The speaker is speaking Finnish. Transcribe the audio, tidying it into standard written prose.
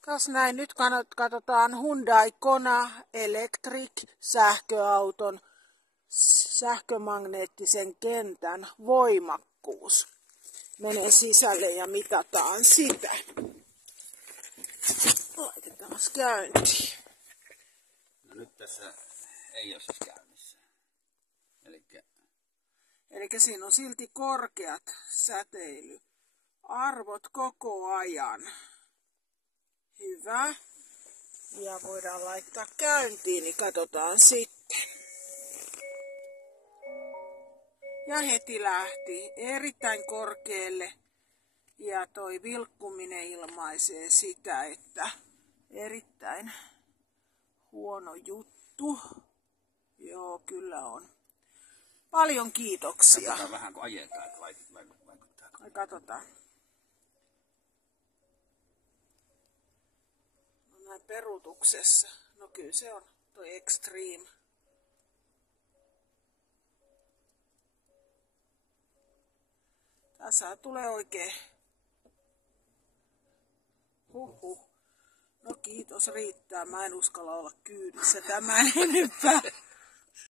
Kas näin, nyt katsotaan Hyundai Kona Electric sähköauton sähkömagneettisen kentän voimakkuus. Menen sisälle ja mitataan sitä. Laitetaan käyntiin. No nyt tässä ei ole siis käynnissä. Elikkä siinä on silti korkeat säteilyarvot koko ajan. Hyvä. Ja voidaan laittaa käyntiin, niin katsotaan sitten. Ja heti lähti erittäin korkealle. Ja toi vilkkuminen ilmaisee sitä, että erittäin huono juttu. Joo, kyllä on. Paljon kiitoksia. Katsotaan vähän kun ajetaan, että vaikuttaa. Katsotaan. No näin peruutuksessa. No kyllä se on toi Extreme. Tässä tulee oikein. Huhhuh. No kiitos, riittää. Mä en uskalla olla kyydissä tämän enempää.